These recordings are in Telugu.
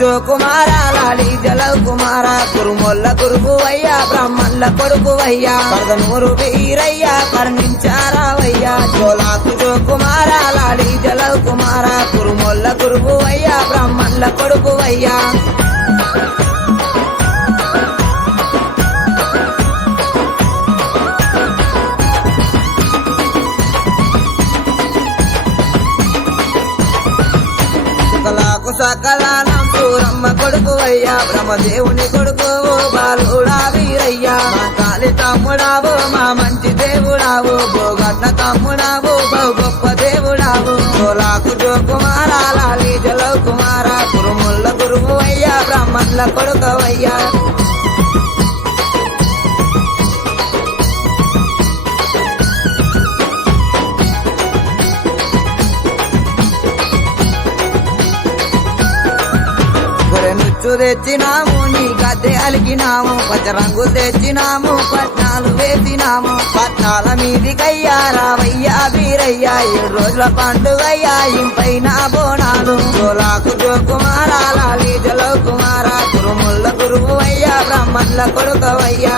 జో కుమార లాలి జల కుమార కురుమొల్ల గురువయ్యా బ్రాహ్మణుల కొడుకువయ్యా కర్దనూరు వీరయ్యా కర్ణించారావయ్యా జోలాకు జో కుమార లాలి జల కుమార కురుమొల్ల గురువయ్యా బ్రాహ్మణుల కొడుకువయ్యా సకలానం సూరమ్మ కొడుకువయ్యా బ్రహ్మదేవుని కొడుకు బాలుడా వీరయ్యా మా కాలి తమ్ముడావు మా మంచి దేవుడావు భోగన్న తమ్ముడావు బహు గొప్ప దేవుడావు జోలాకు జో కుమార లాలి జల కుమార కురుముల్ల గురువయ్యా బ్రాహ్మణుల కొడుకువయ్యా తెచ్చినాము నీ గద్దె అలికినాము పచ్చరంగు తెచ్చినాము పట్నాలు వేసినాము పట్నాల మీదికయ్యా రావయ్యా వీరయ్యా 7 రోజుల పండుగయ్యా ఇంపైన బోనాలు జోలాకు జో కుమార లాలి జల కుమార కురుముల్ల గురువయ్యా బ్రాహ్మణుల కొడుకువయ్యా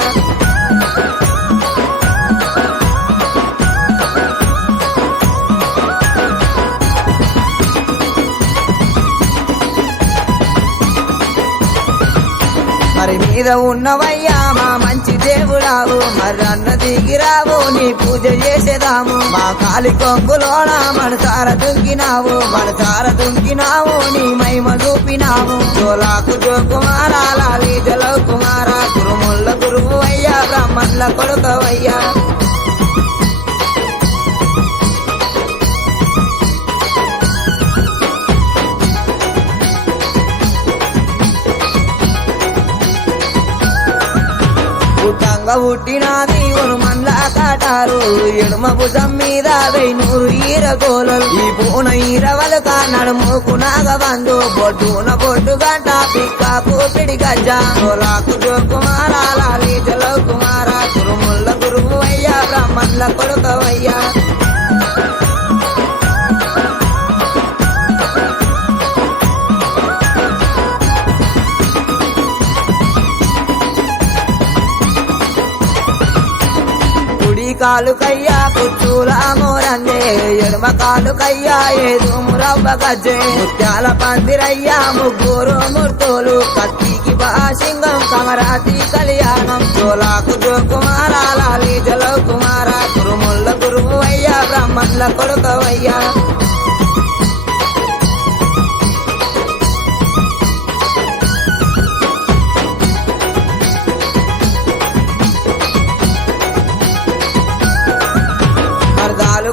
మరి మీద ఉన్నవయ్యా మా మంచి దేవుడావు మరి అన్న దిగిరావు నీ పూజ చేసేదాము మా కాలి కొంగులోన మనసార దుంకినావు నీ మహిమ చూపినావు జోలాకు జో కుమార లాలి జల కుమార కురుముల్ల గురువయ్యా బ్రాహ్మణుల కొడుకువయ్యా పుట్టినాది మండ్ల కాటారు ఎడుమ భుజం మీద 100 ఈరగోలలు ఈ పూన ఈరవలుక నడుముకు నాగబందు బొడ్డున బొడ్డు గంట పిక్కాకు పిడి గజ్జ జోలాకు జో కుమార లాలి జల కుమార కురుముల్ల గురువయ్యా బ్రాహ్మణుల కొడుకువయ్యా కాలు కయ్యా పుట్టూల మోరందే ఎడమ కాలు కయ్యా ఏదో మురవ్వ గజ్జే ముత్యాల పందిరయ్యా 3 మూర్తులు కత్తికి బాసింగం కమరాతి కళ్యాణం జోలాకు జో కుమార లాలి జల కుమార కురుముల్ల గురువయ్యా బ్రాహ్మణుల కొడుకువయ్యా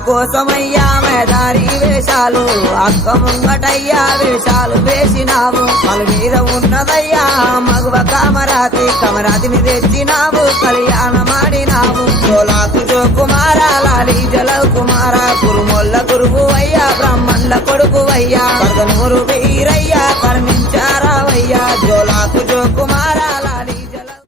కోసమయ్యా మేదారి వేషాలు అక్క ముంగటయ్యా వేషాలు వేసినావు మల మీద ఉన్నదయ్యా మగువ కమరాతిని తెచ్చినావు కళ్యాణమాడినావు జోలాకు జో కుమార లాలి జల కుమార కురుమొల్ల గురువయ్యా బ్రాహ్మణుల కొడుకువయ్యా కర్దనూరు వీరయ్యా కర్ణించారావయ్యా జోలాకు జో కుమార